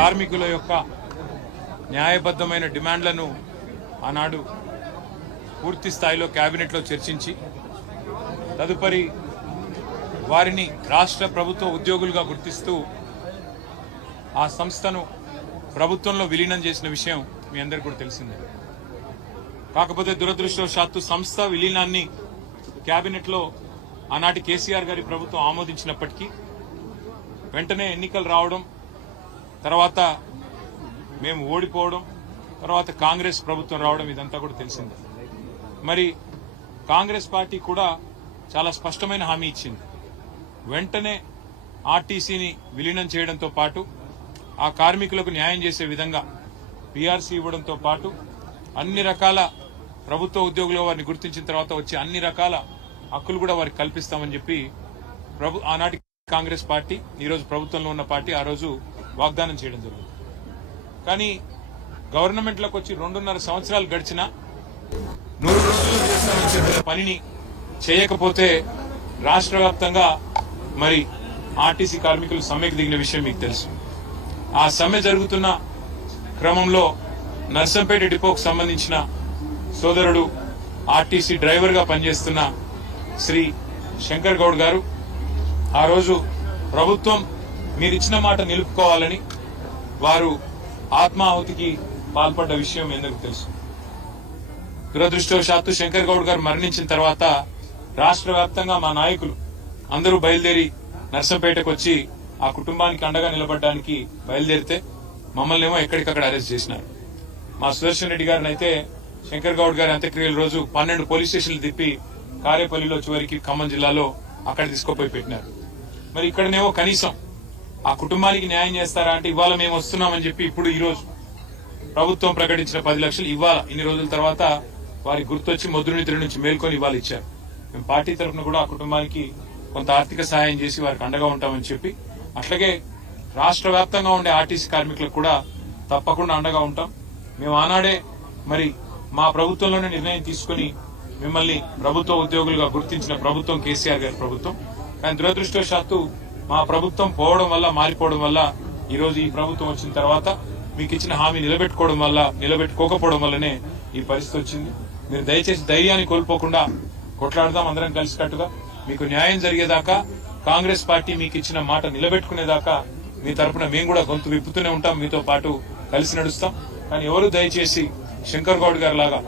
కార్మికుల యొక్క న్యాయబద్ధమైన డిమాండ్లను ఆనాడు పూర్తి స్థాయిలో కేబినెట్లో చర్చించి తదుపరి వారిని రాష్ట్ర ప్రభుత్వ ఉద్యోగులుగా గుర్తిస్తూ ఆ సంస్థను ప్రభుత్వంలో విలీనం చేసిన విషయం మీ అందరికీ కూడా తెలిసిందే. కాకపోతే దురదృష్టవశాత్తు సంస్థ విలీనాన్ని కేబినెట్లో ఆనాటి కేసీఆర్ గారి ప్రభుత్వం ఆమోదించినప్పటికీ వెంటనే ఎన్నికలు రావడం, తర్వాత మేము ఓడిపోవడం, తర్వాత కాంగ్రెస్ ప్రభుత్వం రావడం ఇదంతా కూడా తెలిసిందే. మరి కాంగ్రెస్ పార్టీ కూడా చాలా స్పష్టమైన హామీ ఇచ్చింది. వెంటనే ఆర్టీసీని విలీనం చేయడంతో పాటు ఆ కార్మికులకు న్యాయం చేసే విధంగా పీఆర్సీ ఇవ్వడంతో పాటు అన్ని రకాల ప్రభుత్వ ఉద్యోగులు వారిని గుర్తించిన తర్వాత వచ్చే అన్ని రకాల హక్కులు కూడా వారికి కల్పిస్తామని చెప్పి ఆనాటి కాంగ్రెస్ పార్టీ, ఈరోజు ప్రభుత్వంలో ఉన్న పార్టీ ఆ రోజు వాగ్దానం చేయడం జరిగింది. కానీ గవర్నమెంట్లోకి వచ్చి 2.5 సంవత్సరాలు గడిచినా 100 రోజులు చేస్తామని చెప్పిన పనిని చేయకపోతే రాష్ట్ర వ్యాప్తంగా మరి ఆర్టీసీ కార్మికులు సమ్మెకు దిగిన విషయం మీకు తెలుసు. ఆ సమ్మె జరుగుతున్న క్రమంలో నర్సంపేట డిపోకు సంబంధించిన సోదరుడు ఆర్టీసీ డ్రైవర్ గా పనిచేస్తున్న శ్రీ శంకర్ గౌడ్ గారు ఆ రోజు ప్రభుత్వం మీరిచ్చిన మాట నిలుపుకోవాలని వారు ఆత్మాహుతికి పాల్పడ్డ విషయం ఎందుకు తెలుసు. దురదృష్టవశాత్తు శంకర్ గౌడ్ గారు మరణించిన తర్వాత రాష్ట్ర వ్యాప్తంగా మా నాయకులు అందరూ బయలుదేరి నర్సంపేటకు వచ్చి ఆ కుటుంబానికి అండగా నిలబడడానికి బయలుదేరితే మమ్మల్ని ఏమో ఎక్కడికక్కడ అరెస్ట్ చేసినారు. మా సుదర్శన్ రెడ్డి గారిని అయితే శంకర్ గౌడ్ గారి అంత్యక్రియల రోజు 12 పోలీస్ స్టేషన్లు తిప్పి కారేపల్లిలో చివరికి ఖమ్మం జిల్లాలో అక్కడ తీసుకుపోయి పెట్టినారు. మరి ఇక్కడనేమో కనీసం ఆ కుటుంబానికి న్యాయం చేస్తారా అంటే ఇవాళ మేము వస్తున్నామని చెప్పి ఇప్పుడు ఈ రోజు ప్రభుత్వం ప్రకటించిన 10 లక్షలు ఇవాళ ఇన్ని రోజుల తర్వాత వారికి గుర్తొచ్చి మొద్దు నిద్ర నుంచి మేల్కొని ఇవాళ ఇచ్చారు. మేము పార్టీ తరఫున కూడా ఆ కుటుంబానికి కొంత ఆర్థిక సహాయం చేసి వారికి అండగా ఉంటామని చెప్పి, అట్లాగే రాష్ట్ర వ్యాప్తంగా ఉండే ఆర్టీసీ కార్మికులకు కూడా తప్పకుండా అండగా ఉంటాం. మేము ఆనాడే మరి మా ప్రభుత్వంలోనే నిర్ణయం తీసుకుని మిమ్మల్ని ప్రభుత్వ ఉద్యోగులుగా గుర్తించిన ప్రభుత్వం కేసీఆర్ గారి ప్రభుత్వం. కానీ దురదృష్టవశాత్తు మా ప్రభుత్వం పోవడం వల్ల, మారిపోవడం వల్ల ఈరోజు ఈ ప్రభుత్వం వచ్చిన తర్వాత మీకు ఇచ్చిన హామీ నిలబెట్టుకోకపోవడం వల్లనే ఈ పరిస్థితి వచ్చింది. మీరు దయచేసి ధైర్యాన్ని కోల్పోకుండా కొట్లాడదాం అందరం కలిసికట్టుగా. మీకు న్యాయం జరిగేదాకా, కాంగ్రెస్ పార్టీ మీకు ఇచ్చిన మాట నిలబెట్టుకునేదాకా మీ తరపున మేము కూడా గొంతు విప్పుతూనే ఉంటాం, మీతో పాటు కలిసి నడుస్తాం. కానీ ఎవరు దయచేసి శంకర్ గౌడ్ గారి లాగా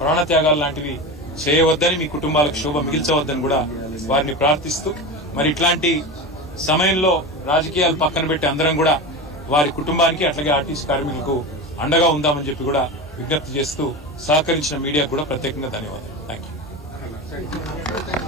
ప్రాణత్యాగాలు లాంటివి చేయవద్దని, మీ కుటుంబాలకు శోభ మిగిల్చవద్దని కూడా వారిని ప్రార్థిస్తూ, మరి ఇట్లాంటి సమయంలో రాజకీయాలు పక్కన పెట్టి అందరం కూడా వారి కుటుంబానికి అట్లాగే ఆర్టీసీ కార్మికులకు అండగా ఉందామని చెప్పి కూడా విజ్ఞప్తి చేస్తూ సహకరించిన మీడియాకు కూడా ప్రత్యేకంగా ధన్యవాదాలు. Thank you.